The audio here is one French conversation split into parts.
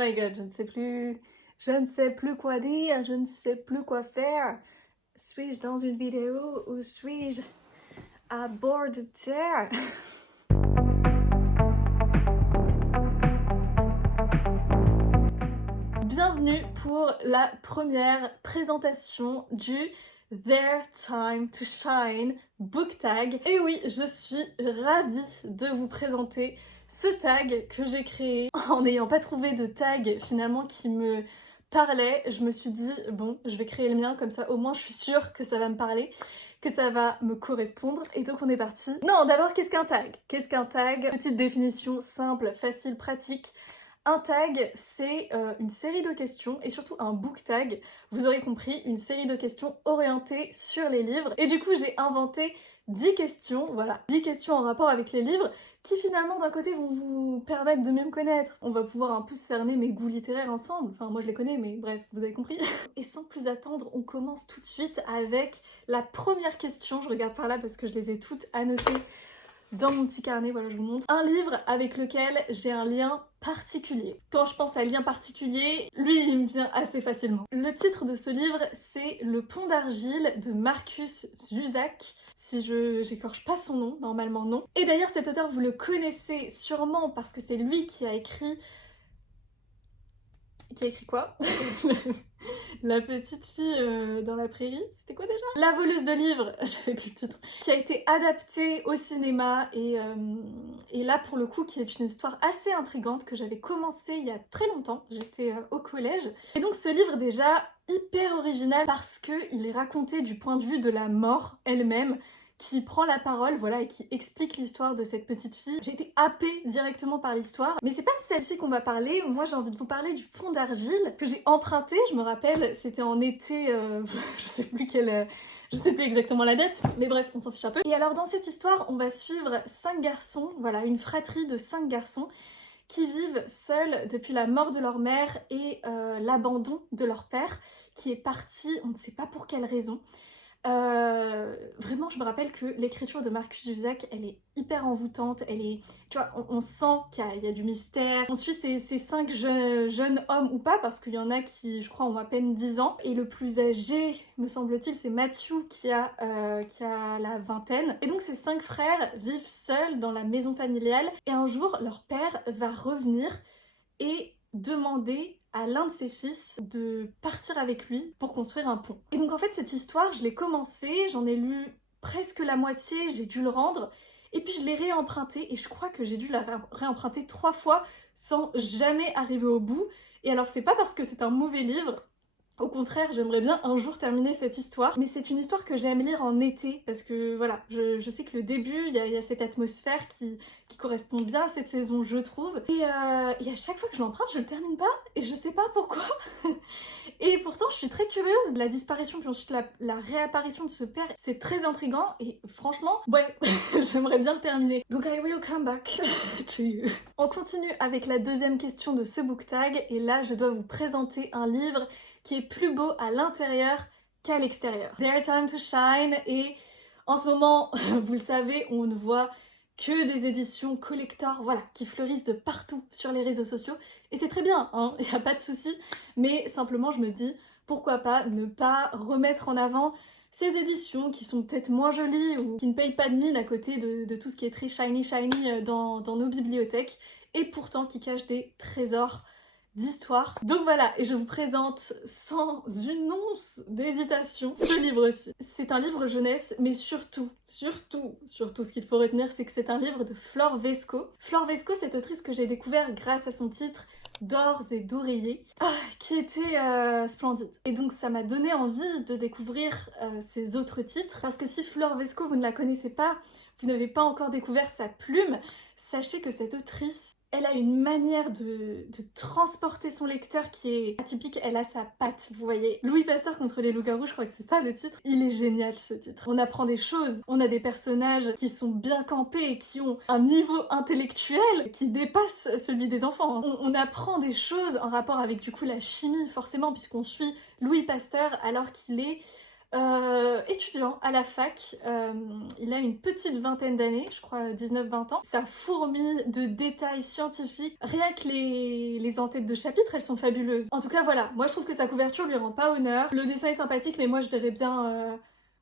my god, je ne sais plus quoi dire, je ne sais plus quoi faire. Suis-je dans une vidéo ou suis-je à bord de terre? Bienvenue pour la première présentation du Their Time to Shine book tag. Et oui, je suis ravie de vous présenter ce tag que j'ai créé en n'ayant pas trouvé de tag finalement qui me parlait. Je me suis dit, bon, je vais créer le mien, comme ça au moins je suis sûre que ça va me parler, que ça va me correspondre. Et donc on est parti. Non, d'abord, qu'est-ce qu'un tag? Qu'est-ce qu'un tag? Petite définition simple, facile, pratique. Un tag, c'est une série de questions, et surtout un book tag, vous aurez compris, une série de questions orientées sur les livres. Et du coup, j'ai inventé 10 questions, voilà, 10 questions en rapport avec les livres, qui finalement, d'un côté, vont vous permettre de mieux me connaître. On va pouvoir un peu cerner mes goûts littéraires ensemble, enfin moi je les connais, mais bref, vous avez compris. Et sans plus attendre, on commence tout de suite avec la première question. Je regarde par là parce que je les ai toutes annotées dans mon petit carnet, voilà, je vous montre. Un livre avec lequel j'ai un lien particulier. Quand je pense à lien particulier, lui, il me vient assez facilement. Le titre de ce livre, c'est Le Pont d'Argile de Marcus Zusak. Si j'écorche pas son nom, normalement non. Et d'ailleurs, cet auteur, vous le connaissez sûrement parce que c'est lui qui a écrit... Qui a écrit quoi? La petite fille dans la prairie, c'était quoi déjà? La voleuse de livres, j'avais plus le titre, qui a été adaptée au cinéma et là pour le coup qui est une histoire assez intrigante que j'avais commencé il y a très longtemps, j'étais au collège. Et donc ce livre déjà hyper original parce qu'il est raconté du point de vue de la mort elle-même, qui prend la parole, voilà, et qui explique l'histoire de cette petite fille. J'ai été happée directement par l'histoire, mais c'est pas de celle-ci qu'on va parler. Moi, j'ai envie de vous parler du pont d'argile que j'ai emprunté. Je me rappelle, c'était en été, je sais plus exactement la date, mais bref, on s'en fiche un peu. Et alors, dans cette histoire, on va suivre 5 garçons, voilà, une fratrie de 5 garçons qui vivent seuls depuis la mort de leur mère et l'abandon de leur père, qui est parti, on ne sait pas pour quelle raison. Vraiment, je me rappelle que l'écriture de Marcus Zusak, elle est hyper envoûtante, elle est, tu vois, on sent qu'il y a du mystère. On suit ces 5 jeunes hommes ou pas, parce qu'il y en a qui, je crois, ont à peine 10 ans. Et le plus âgé, me semble-t-il, c'est Matthew qui a la vingtaine. Et donc ces 5 frères vivent seuls dans la maison familiale. Et un jour, leur père va revenir et demander à l'un de ses fils de partir avec lui pour construire un pont. Et donc en fait cette histoire, je l'ai commencée, j'en ai lu presque la moitié, j'ai dû le rendre, et puis je l'ai réemprunté, et je crois que j'ai dû la réemprunter 3 fois sans jamais arriver au bout. Et alors c'est pas parce que c'est un mauvais livre, au contraire, j'aimerais bien un jour terminer cette histoire, mais c'est une histoire que j'aime lire en été, parce que voilà, je sais que le début, il y a cette atmosphère qui correspond bien à cette saison, je trouve. Et à chaque fois que je l'emprunte, je le termine pas, et je sais pas pourquoi. Et pourtant, je suis très curieuse. La disparition, puis ensuite la réapparition de ce père, c'est très intriguant, et franchement, ouais, j'aimerais bien le terminer. Donc I will come back to you. On continue avec la deuxième question de ce book tag, et là, je dois vous présenter un livre qui est plus beau à l'intérieur qu'à l'extérieur. Their Time to Shine, et en ce moment, vous le savez, on ne voit que des éditions collector, voilà, qui fleurissent de partout sur les réseaux sociaux, et c'est très bien, hein, y a pas de souci, mais simplement je me dis, pourquoi pas ne pas remettre en avant ces éditions qui sont peut-être moins jolies ou qui ne payent pas de mine à côté de tout ce qui est très shiny dans nos bibliothèques, et pourtant qui cachent des trésors d'histoire. Donc voilà, et je vous présente sans une once d'hésitation ce livre-ci. C'est un livre jeunesse, mais surtout, ce qu'il faut retenir, c'est que c'est un livre de Flore Vesco. Flore Vesco, cette autrice que j'ai découvert grâce à son titre D'Ors et d'Oreillers, qui était splendide. Et donc ça m'a donné envie de découvrir ses autres titres, parce que si Flore Vesco, vous ne la connaissez pas, vous n'avez pas encore découvert sa plume, sachez que cette autrice, elle a une manière de transporter son lecteur qui est atypique, elle a sa patte, vous voyez. Louis Pasteur contre les loups-garous, je crois que c'est ça le titre. Il est génial ce titre. On apprend des choses, on a des personnages qui sont bien campés et qui ont un niveau intellectuel qui dépasse celui des enfants. On apprend des choses en rapport avec du coup la chimie, forcément, puisqu'on suit Louis Pasteur alors qu'il est étudiant à la fac, il a une petite vingtaine d'années, je crois 19-20 ans. Ça fourmille de détails scientifiques. Rien que les en-têtes de chapitres, elles sont fabuleuses. En tout cas, voilà, moi je trouve que sa couverture lui rend pas honneur. Le dessin est sympathique, mais moi je verrais bien...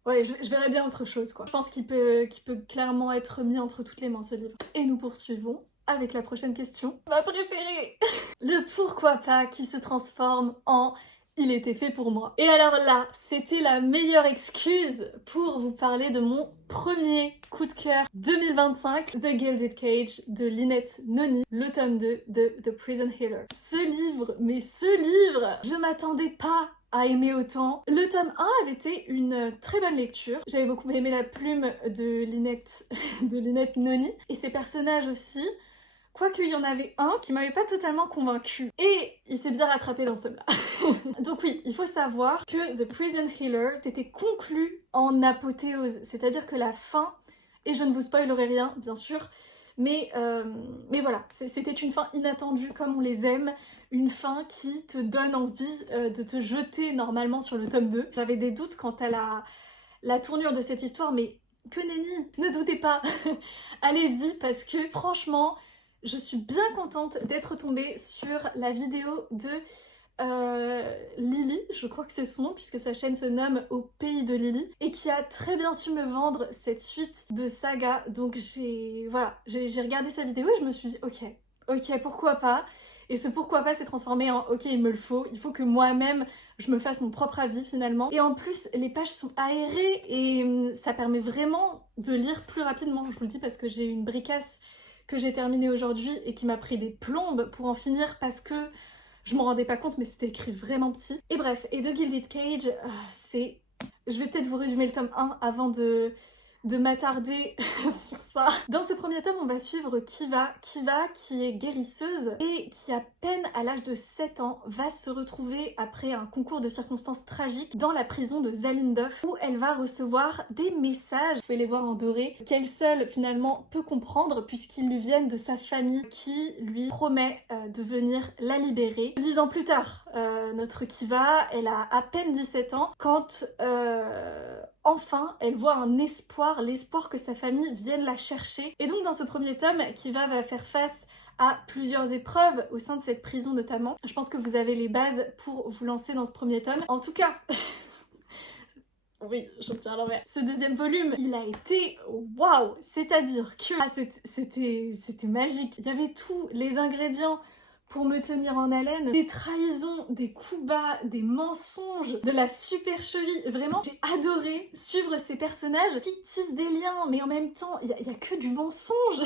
Ouais, je verrais bien autre chose, quoi. Je pense qu'il peut clairement être mis entre toutes les mains, ce livre. Et nous poursuivons avec la prochaine question. Ma préférée. Le pourquoi pas qui se transforme en il était fait pour moi. Et alors là, c'était la meilleure excuse pour vous parler de mon premier coup de cœur 2025, The Gilded Cage de Lynette Noni, le tome 2 de The Prison Healer. Ce livre, je m'attendais pas à aimer autant. Le tome 1 avait été une très bonne lecture. J'avais beaucoup aimé la plume de Lynette Noni et ses personnages aussi. Quoique il y en avait un qui m'avait pas totalement convaincue. Et il s'est bien rattrapé dans ce là. Donc oui, il faut savoir que The Prison Healer était conclu en apothéose. C'est-à-dire que la fin, et je ne vous spoilerai rien, bien sûr, mais voilà, c'était une fin inattendue comme on les aime. Une fin qui te donne envie de te jeter normalement sur le tome 2. J'avais des doutes quant à la tournure de cette histoire, mais que nenni, ne doutez pas. Allez-y parce que franchement... Je suis bien contente d'être tombée sur la vidéo de Lily, je crois que c'est son nom, puisque sa chaîne se nomme Au Pays de Lily, et qui a très bien su me vendre cette suite de saga. Donc j'ai regardé sa vidéo et je me suis dit ok, pourquoi pas. Et ce pourquoi pas s'est transformé en ok, il me le faut, il faut que moi-même je me fasse mon propre avis finalement. Et en plus, les pages sont aérées et ça permet vraiment de lire plus rapidement, je vous le dis parce que j'ai une bricasse que j'ai terminé aujourd'hui et qui m'a pris des plombes pour en finir parce que je m'en rendais pas compte mais c'était écrit vraiment petit. Et bref, et The Gilded Cage, c'est... Je vais peut-être vous résumer le tome 1 avant de m'attarder sur ça. Dans ce premier tome, on va suivre Kiva qui est guérisseuse et qui à peine à l'âge de 7 ans va se retrouver après un concours de circonstances tragiques dans la prison de Zalindov où elle va recevoir des messages, vous pouvez les voir en doré, qu'elle seule finalement peut comprendre puisqu'ils lui viennent de sa famille qui lui promet de venir la libérer. 10 ans plus tard, notre Kiva, elle a à peine 17 ans quand enfin elle voit un espoir, l'espoir que sa famille vienne la chercher. Et donc dans ce premier tome, Kiva va faire face à plusieurs épreuves au sein de cette prison notamment. Je pense que vous avez les bases pour vous lancer dans ce premier tome. En tout cas... Oui, je tiens à l'envers. Ce deuxième volume, il a été waouh! C'est-à-dire que c'était magique. Il y avait tous les ingrédients pour me tenir en haleine. Des trahisons, des coups bas, des mensonges, de la supercherie. Vraiment, j'ai adoré suivre ces personnages qui tissent des liens, mais en même temps, il y a que du mensonge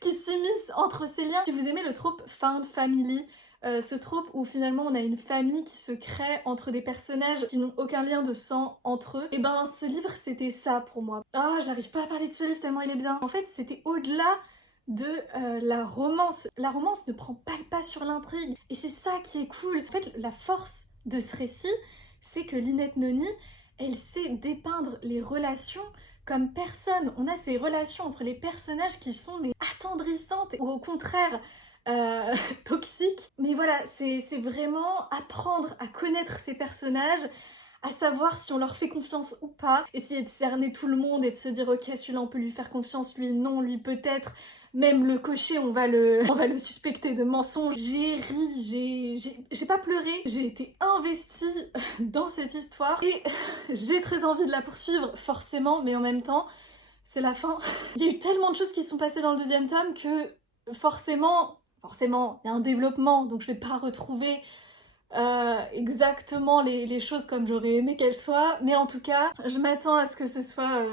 qui s'immisce entre ces liens. Si vous aimez le trope Found Family, ce trope où finalement on a une famille qui se crée entre des personnages qui n'ont aucun lien de sang entre eux, et ben ce livre c'était ça pour moi. Ah, j'arrive pas à parler de ce livre tellement il est bien. En fait c'était au-delà de la romance. La romance ne prend pas le pas sur l'intrigue et c'est ça qui est cool. En fait la force de ce récit c'est que Lynette Noni elle sait dépeindre les relations comme personne. On a ces relations entre les personnages qui sont mais attendrissantes ou au contraire toxiques. Mais voilà, c'est vraiment apprendre à connaître ces personnages, à savoir si on leur fait confiance ou pas, essayer de cerner tout le monde et de se dire ok celui-là on peut lui faire confiance, lui non, lui peut-être, même le cocher on va le suspecter de mensonge. J'ai ri, j'ai pas pleuré, j'ai été investie dans cette histoire et j'ai très envie de la poursuivre forcément, mais en même temps c'est la fin. Il y a eu tellement de choses qui sont passées dans le deuxième tome que forcément, il y a un développement, donc je vais pas retrouver exactement les choses comme j'aurais aimé qu'elles soient, mais en tout cas, je m'attends à ce que ce soit...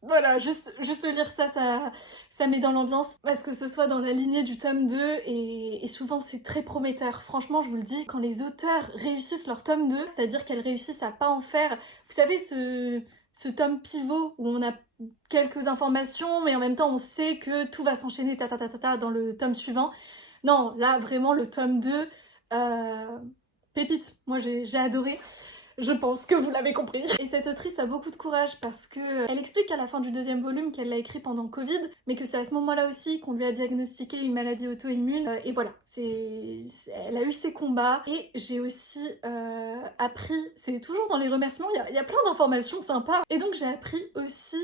voilà, juste lire ça, ça met dans l'ambiance, à ce que ce soit dans la lignée du tome 2, et souvent c'est très prometteur. Franchement, je vous le dis, quand les auteurs réussissent leur tome 2, c'est-à-dire qu'elles réussissent à pas en faire... Vous savez, ce tome pivot où on a quelques informations, mais en même temps on sait que tout va s'enchaîner dans le tome suivant. Non, là vraiment le tome 2, pépite, moi j'ai adoré. Je pense que vous l'avez compris. Et cette autrice a beaucoup de courage parce que elle explique à la fin du deuxième volume qu'elle l'a écrit pendant Covid, mais que c'est à ce moment-là aussi qu'on lui a diagnostiqué une maladie auto-immune. Et voilà, elle a eu ses combats. Et j'ai aussi appris, c'est toujours dans les remerciements, il y a plein d'informations sympas. Et donc j'ai appris aussi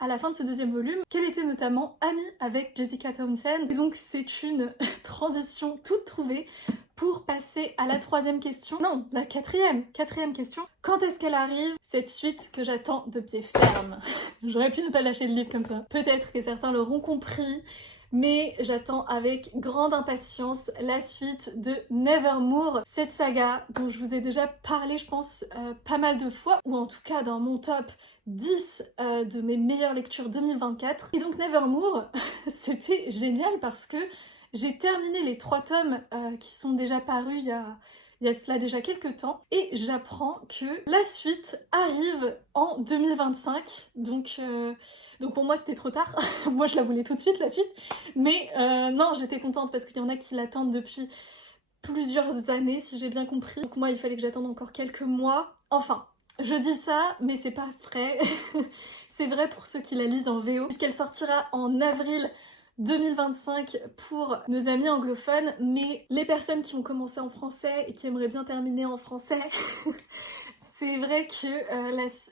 à la fin de ce deuxième volume qu'elle était notamment amie avec Jessica Townsend. Et donc c'est une transition toute trouvée pour passer à la troisième question. Non, la quatrième question. Quand est-ce qu'elle arrive, cette suite que j'attends de pied ferme? J'aurais pu ne pas lâcher le livre comme ça. Peut-être que certains l'auront compris, mais j'attends avec grande impatience la suite de Nevermoor, cette saga dont je vous ai déjà parlé, je pense, pas mal de fois, ou en tout cas dans mon top 10 de mes meilleures lectures 2024. Et donc Nevermoor, c'était génial parce que j'ai terminé les 3 tomes qui sont déjà parus il y a cela déjà quelques temps, et j'apprends que la suite arrive en 2025, donc pour moi c'était trop tard. Moi je la voulais tout de suite la suite, mais non, j'étais contente parce qu'il y en a qui l'attendent depuis plusieurs années si j'ai bien compris, donc moi il fallait que j'attende encore quelques mois. Enfin, je dis ça, mais c'est pas vrai. C'est vrai pour ceux qui la lisent en VO, puisqu'elle sortira en avril 2025 pour nos amis anglophones, mais les personnes qui ont commencé en français et qui aimeraient bien terminer en français, c'est vrai que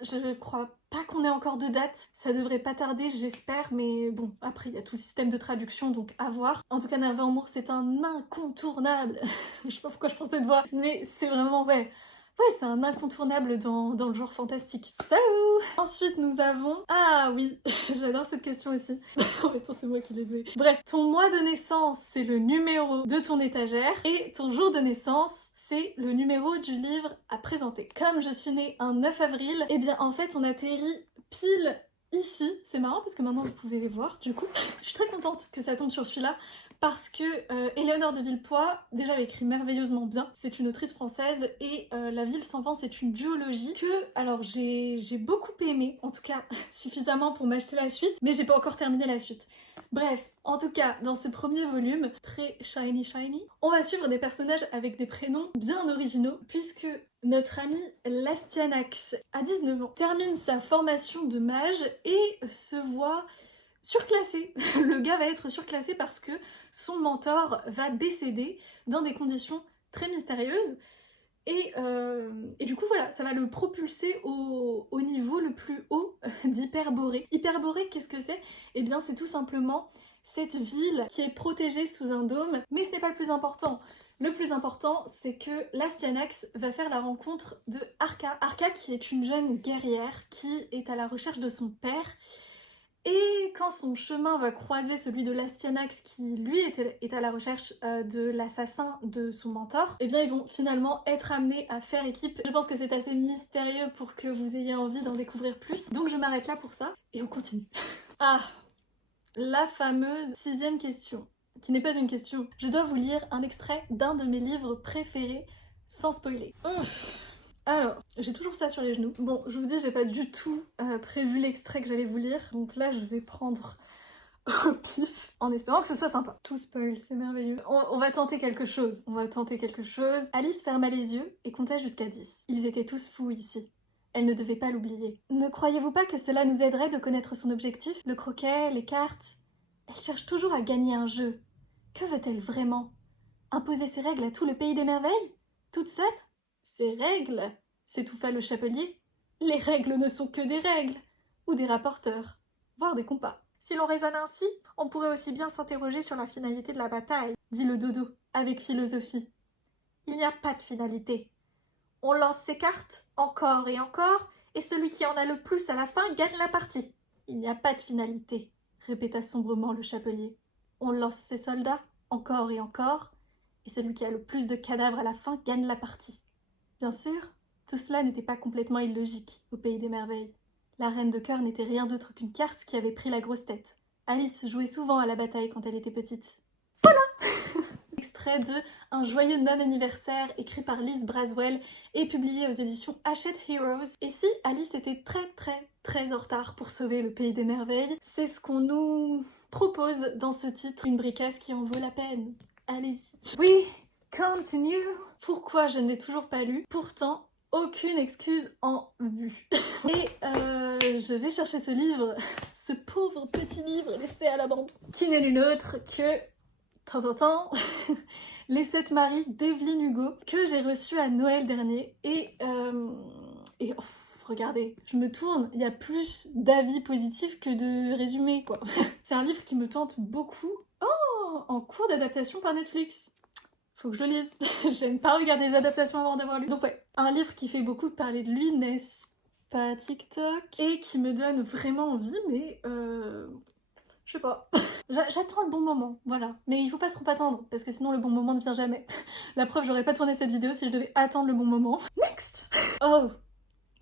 je crois pas qu'on ait encore de date. Ça devrait pas tarder, j'espère, mais bon, après il y a tout le système de traduction, donc à voir. En tout cas, Nevermoor, c'est un incontournable. Je sais pas pourquoi je pensais de voir, mais c'est vraiment, ouais, c'est un incontournable dans le genre fantastique. So, ensuite nous avons... Ah oui, j'adore cette question aussi. En fait, c'est moi qui les ai. Bref, ton mois de naissance, c'est le numéro de ton étagère, et ton jour de naissance, c'est le numéro du livre à présenter. Comme je suis née un 9 avril, et bien en fait on atterrit pile ici. C'est marrant parce que maintenant vous pouvez les voir du coup. Je suis très contente que ça tombe sur celui-là, parce que Éléonore de Villepoix, déjà elle écrit merveilleusement bien, c'est une autrice française, et La Ville sans vent, c'est une duologie que, alors j'ai beaucoup aimé, en tout cas suffisamment pour m'acheter la suite, mais j'ai pas encore terminé la suite. Bref, en tout cas, dans ce premier volume, très shiny, on va suivre des personnages avec des prénoms bien originaux, puisque notre ami Lastianax, à 19 ans, termine sa formation de mage et se voit surclassé. Le gars va être surclassé parce que son mentor va décéder dans des conditions très mystérieuses. Et du coup, voilà, ça va le propulser au niveau le plus haut d'Hyperborée. Hyperborée, qu'est-ce que c'est? Eh bien, c'est tout simplement cette ville qui est protégée sous un dôme, mais ce n'est pas le plus important. Le plus important, c'est que Lastianax va faire la rencontre de Arca. Arca, qui est une jeune guerrière qui est à la recherche de son père. Et quand son chemin va croiser celui de Lastianax, qui lui est à la recherche de l'assassin de son mentor, eh bien ils vont finalement être amenés à faire équipe. Je pense que c'est assez mystérieux pour que vous ayez envie d'en découvrir plus. Donc je m'arrête là pour ça, et on continue. Ah, la fameuse 6e question, qui n'est pas une question. Je dois vous lire un extrait d'un de mes livres préférés, sans spoiler. Alors, j'ai toujours ça sur les genoux. Bon, je vous dis, j'ai pas du tout prévu l'extrait que j'allais vous lire, donc là je vais prendre au pif, en espérant que ce soit sympa. Tout spoil, c'est merveilleux. On va tenter quelque chose, Alice ferma les yeux et compta jusqu'à 10. Ils étaient tous fous ici. Elle ne devait pas l'oublier. Ne croyez-vous pas que cela nous aiderait de connaître son objectif? Le croquet, les cartes... Elle cherche toujours à gagner un jeu. Que veut-elle vraiment? Imposer ses règles à tout le pays des merveilles? Toute seule? Ces règles, s'étouffa le chapelier. Les règles ne sont que des règles, ou des rapporteurs, voire des compas. Si l'on raisonne ainsi, on pourrait aussi bien s'interroger sur la finalité de la bataille, dit le dodo, avec philosophie. Il n'y a pas de finalité. On lance ses cartes, encore et encore, et celui qui en a le plus à la fin gagne la partie. Il n'y a pas de finalité, répéta sombrement le chapelier. On lance ses soldats, encore et encore, et celui qui a le plus de cadavres à la fin gagne la partie. Bien sûr, tout cela n'était pas complètement illogique au pays des merveilles. La reine de cœur n'était rien d'autre qu'une carte qui avait pris la grosse tête. Alice jouait souvent à la bataille quand elle était petite. Voilà. Extrait de Un joyeux non-anniversaire écrit par Liz Braswell et publié aux éditions Hachette Heroes. Et si Alice était très en retard pour sauver le pays des merveilles, c'est ce qu'on nous propose dans ce titre, une bricasse qui en vaut la peine. Allez-y. Oui, continue. Pourquoi je ne l'ai toujours pas lu? Pourtant, aucune excuse en vue. Et je vais chercher ce livre, ce pauvre petit livre laissé à l'abandon, qui n'est nul autre que Tintintin, Les 7 maris d'Evelyne Hugo, que j'ai reçu à Noël dernier. Et regardez, je me tourne, il y a plus d'avis positifs que de résumés, quoi. C'est un livre qui me tente beaucoup. Oh, en cours d'adaptation par Netflix. Faut que je le lise. J'aime pas regarder les adaptations avant d'avoir lu. Donc ouais, un livre qui fait beaucoup parler de lui, n'est-ce pas TikTok? Et qui me donne vraiment envie, mais je sais pas. J'attends le bon moment, voilà. Mais il faut pas trop attendre, parce que sinon le bon moment ne vient jamais. La preuve, j'aurais pas tourné cette vidéo si je devais attendre le bon moment. Next! Oh,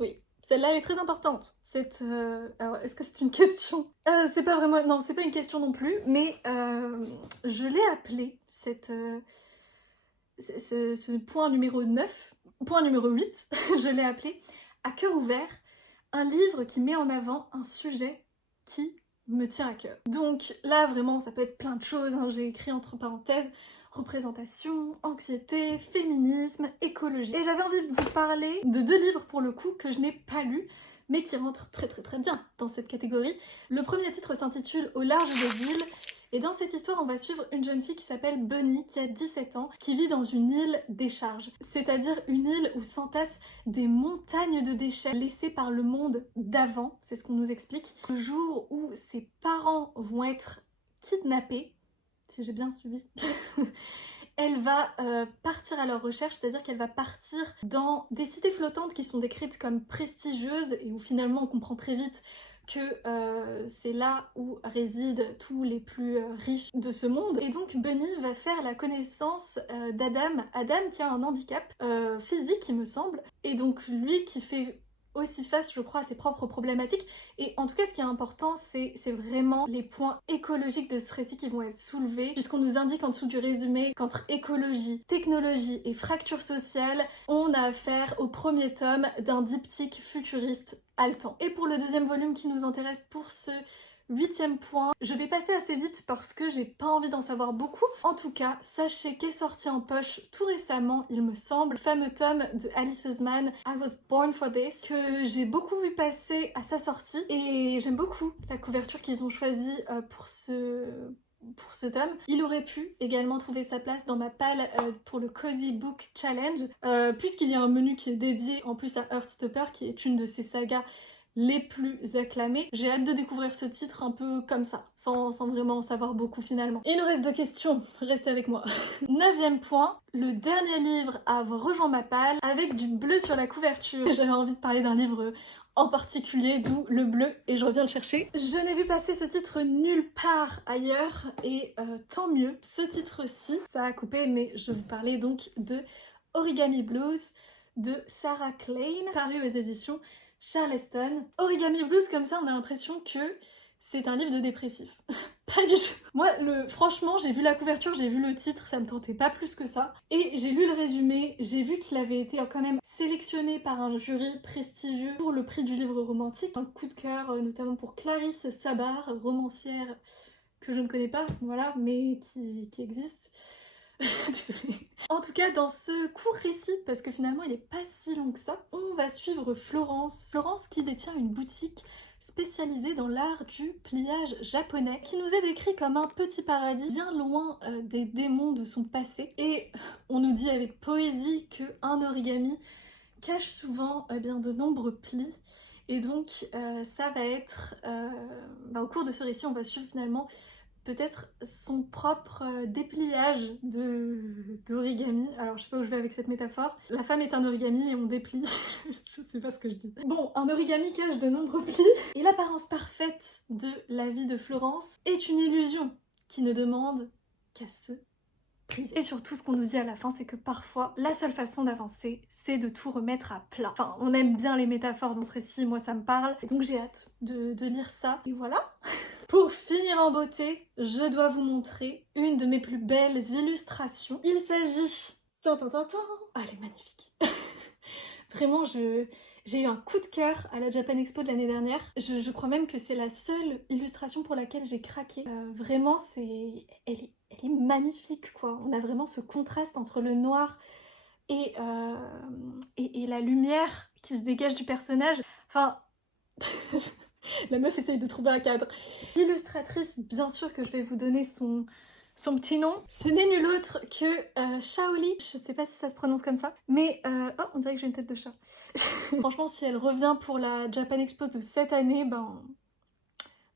oui. Celle-là, elle est très importante. Alors, est-ce que c'est une question? C'est pas vraiment... Non, c'est pas une question non plus, mais je l'ai appelée, ce point numéro 9, point numéro 8, je l'ai appelé « À cœur ouvert », un livre qui met en avant un sujet qui me tient à cœur. Donc là, vraiment, ça peut être plein de choses, hein. J'ai écrit entre parenthèses représentation, anxiété, féminisme, écologie. Et j'avais envie de vous parler de 2 livres pour le coup que je n'ai pas lus, mais qui rentrent très très très bien dans cette catégorie. Le premier titre s'intitule « Au large des villes ». Et dans cette histoire, on va suivre une jeune fille qui s'appelle Bunny, qui a 17 ans, qui vit dans une île décharge. C'est-à-dire une île où s'entassent des montagnes de déchets laissés par le monde d'avant, c'est ce qu'on nous explique. Le jour où ses parents vont être kidnappés, si j'ai bien suivi, elle va partir à leur recherche, c'est-à-dire qu'elle va partir dans des cités flottantes qui sont décrites comme prestigieuses et où finalement on comprend très vite que c'est là où résident tous les plus riches de ce monde. Et donc Bunny va faire la connaissance Adam qui a un handicap physique il me semble, et donc lui qui fait aussi face, je crois, à ses propres problématiques. Et en tout cas, ce qui est important, c'est vraiment les points écologiques de ce récit qui vont être soulevés, puisqu'on nous indique en dessous du résumé qu'entre écologie, technologie et fracture sociale, on a affaire au premier tome d'un diptyque futuriste haletant. Et pour le deuxième volume qui nous intéresse pour ce 8e point, je vais passer assez vite parce que j'ai pas envie d'en savoir beaucoup. En tout cas, sachez qu'est sorti en poche tout récemment, il me semble, le fameux tome de Alice Oseman, I Was Born for This, que j'ai beaucoup vu passer à sa sortie et j'aime beaucoup la couverture qu'ils ont choisie pour ce tome. Il aurait pu également trouver sa place dans ma palle pour le Cozy Book Challenge, puisqu'il y a un menu qui est dédié en plus à Heartstopper, qui est une de ces sagas les plus acclamés. J'ai hâte de découvrir ce titre un peu comme ça, sans vraiment en savoir beaucoup finalement. Il nous reste 2 questions, restez avec moi. 9e point, le dernier livre à avoir rejoint ma palle, avec du bleu sur la couverture. J'avais envie de parler d'un livre en particulier, d'où le bleu, et je reviens le chercher. Je n'ai vu passer ce titre nulle part ailleurs, et tant mieux. Ce titre-ci, ça a coupé, mais je vais vous parler donc de Origami Blues de Sarah Klein, paru aux éditions Charleston. Origami Blues, comme ça, on a l'impression que c'est un livre de dépressif. Pas du tout. Moi, franchement, j'ai vu la couverture, j'ai vu le titre, ça me tentait pas plus que ça. Et j'ai lu le résumé, j'ai vu qu'il avait été quand même sélectionné par un jury prestigieux pour le prix du livre romantique. Un coup de cœur, notamment pour Clarisse Sabar, romancière que je ne connais pas, voilà, mais qui existe. Désolée. En tout cas, dans ce court récit, parce que finalement il est pas si long que ça, on va suivre Florence. Florence qui détient une boutique spécialisée dans l'art du pliage japonais, qui nous est décrit comme un petit paradis bien loin des démons de son passé. Et on nous dit avec poésie qu'un origami cache souvent bien de nombreux plis. Et donc ça va être... au cours de ce récit, on va suivre finalement peut-être son propre dépliage d'origami. Alors je sais pas où je vais avec cette métaphore. La femme est un origami et on déplie. Je sais pas ce que je dis. Bon, un origami cache de nombreux plis. Et l'apparence parfaite de la vie de Florence est une illusion qui ne demande qu'à se briser. Et surtout, ce qu'on nous dit à la fin, c'est que parfois, la seule façon d'avancer, c'est de tout remettre à plat. Enfin, on aime bien les métaphores dans ce récit, moi ça me parle. Et donc j'ai hâte de lire ça. Et voilà. Pour finir en beauté, je dois vous montrer une de mes plus belles illustrations. Il s'agit... Ah, elle est magnifique. Vraiment, j'ai eu un coup de cœur à la Japan Expo de l'année dernière. Je crois même que c'est la seule illustration pour laquelle j'ai craqué. Vraiment, elle est magnifique, quoi. On a vraiment ce contraste entre le noir et la lumière qui se dégage du personnage. Enfin... La meuf essaye de trouver un cadre. L'illustratrice, bien sûr que je vais vous donner son Son petit nom, ce n'est nul autre que Shaoli. Je sais pas si ça se prononce comme ça, mais oh, on dirait que j'ai une tête de chat. Franchement, si elle revient pour la Japan Expo de cette année, ben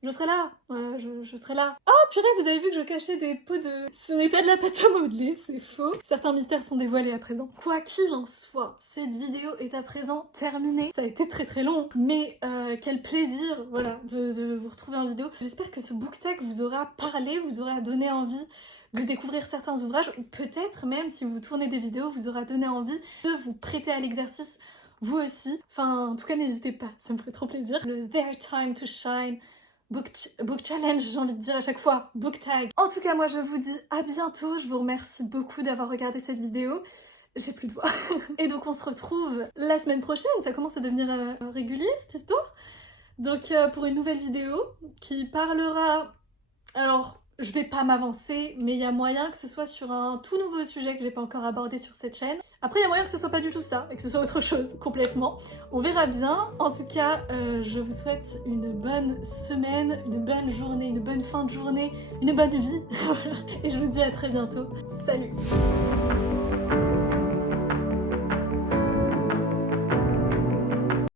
je serai là, je serai là. Oh purée, vous avez vu que je cachais des pots de... Ce n'est pas de la pâte à modeler, c'est faux. Certains mystères sont dévoilés à présent. Quoi qu'il en soit, cette vidéo est à présent terminée. Ça a été très très long, mais quel plaisir, voilà, de vous retrouver en vidéo. J'espère que ce book tag vous aura parlé, vous aura donné envie de découvrir certains ouvrages, ou peut-être même, si vous tournez des vidéos, vous aura donné envie de vous prêter à l'exercice, vous aussi. Enfin, en tout cas, n'hésitez pas, ça me ferait trop plaisir. Le Their Time to Shine Book challenge, j'ai envie de dire à chaque fois, book tag. En tout cas, moi je vous dis à bientôt, je vous remercie beaucoup d'avoir regardé cette vidéo. J'ai plus de voix. Et donc on se retrouve la semaine prochaine, ça commence à devenir régulier cette histoire. Donc pour une nouvelle vidéo qui parlera... Alors, je vais pas m'avancer, mais il y a moyen que ce soit sur un tout nouveau sujet que j'ai pas encore abordé sur cette chaîne. Après, il y a moyen que ce soit pas du tout ça, et que ce soit autre chose, complètement. On verra bien. En tout cas, je vous souhaite une bonne semaine, une bonne journée, une bonne fin de journée, une bonne vie. Et je vous dis à très bientôt. Salut!